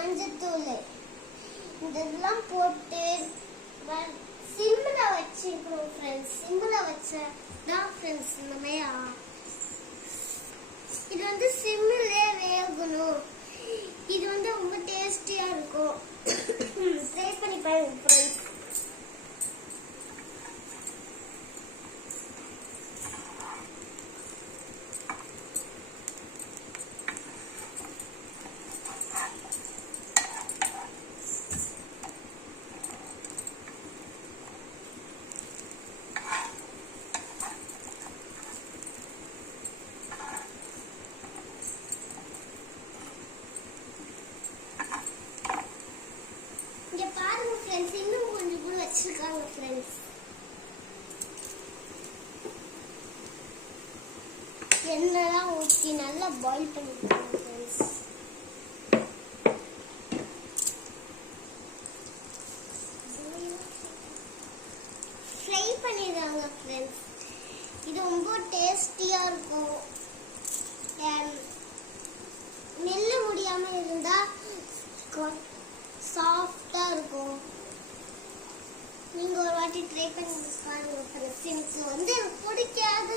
மஞ்சத்தூள் இதெல்லாம் போட்டு சிம்ல வச்சிருக்கணும் ஃப்ரெண்ட்ஸ். சிம்ல வச்சதான் ஃப்ரெண்ட்ஸ் இந்த மாதிரி இது சிம்மிலே வேகணும். இது ரொம்ப டேஸ்டியா இருக்கும். ட்ரை பண்ணி பாருங்க ஃப்ரெண்ட்ஸ். இன்னும் கொஞ்சம் கூட வச்சிருக்காங்க ஃப்ரெண்ட்ஸ். எண்ணெய்லாம் ஊற்றி நல்லா பாயில் பண்ணிருக்காங்க ஃப்ரெண்ட்ஸ். ஃப்ரை பண்ணிடுறாங்க ஃப்ரெண்ட்ஸ். இது ரொம்ப டேஸ்டியா இருக்கும். மெல்ல முடியாம இருந்தா சாஃப்டா இருக்கும். நீங்க ஒரு வாட்டி ட்ரை பண்ணி பாருங்க ஃப்ரெண்ட்ஸ். எனக்கு பிடிக்காத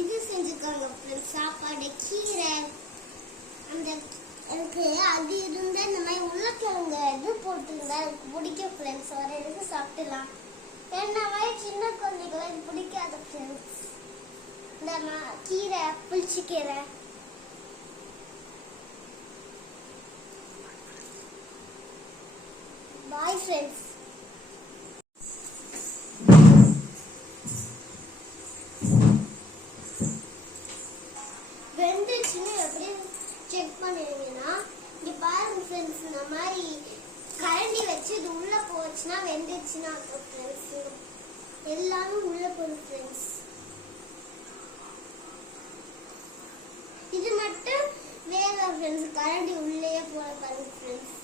இது செஞ்சுக்காங்க ஃப்ரெண்ட்ஸ். சாப்பாடு கீரை அந்த எனக்கு அது இருந்தா இந்த மாதிரி உருளைக்கிழங்கு இது போட்டுருந்தா எனக்கு பிடிக்கும் ஃப்ரெண்ட்ஸ். வர எடுத்து சாப்பிடலாம். என்ன மாதிரி சின்ன குழந்தைகளும் எனக்கு பிடிக்காத ஃப்ரெண்ட்ஸ். இந்த கீரை புளிச்சக்கீரை பாய் ஃப்ரெண்ட்ஸ். வெந்துச்சுன்னு எப்படி செக் பண்ணிடுவீங்கன்னா இங்க பாருங்க ஃப்ரெண்ட்ஸ். இந்த மாதிரி கரண்டி வச்சு இது உள்ள போச்சுன்னா வெந்துச்சுன்னா ஃப்ரெண்ட்ஸ் எல்லாமே உள்ள போகுது ஃப்ரெண்ட்ஸ். இது மட்டும் வேக ஃப்ரெண்ட்ஸ். கரண்டி உள்ளே போல பாருங்க ஃப்ரெண்ட்ஸ்.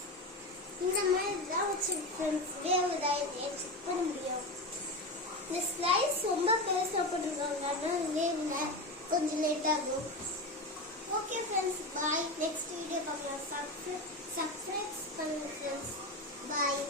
இந்த மாதிரி தான் வச்சு ஃப்ரெண்ட்ஸ் வேகுதா செக் பண்ண முடியும். இந்த ஸ்லைஸ் ரொம்ப பெருசாக போட்டிருக்காங்க. அதனால வேகல கொஞ்சம் லேட் ஆகும். Okay friends bye. Next video பார்க்கலாம். சப்ஸ்கிரைப் பண்ணுங்க ஃப்ரெண்ட்ஸ். பாய்.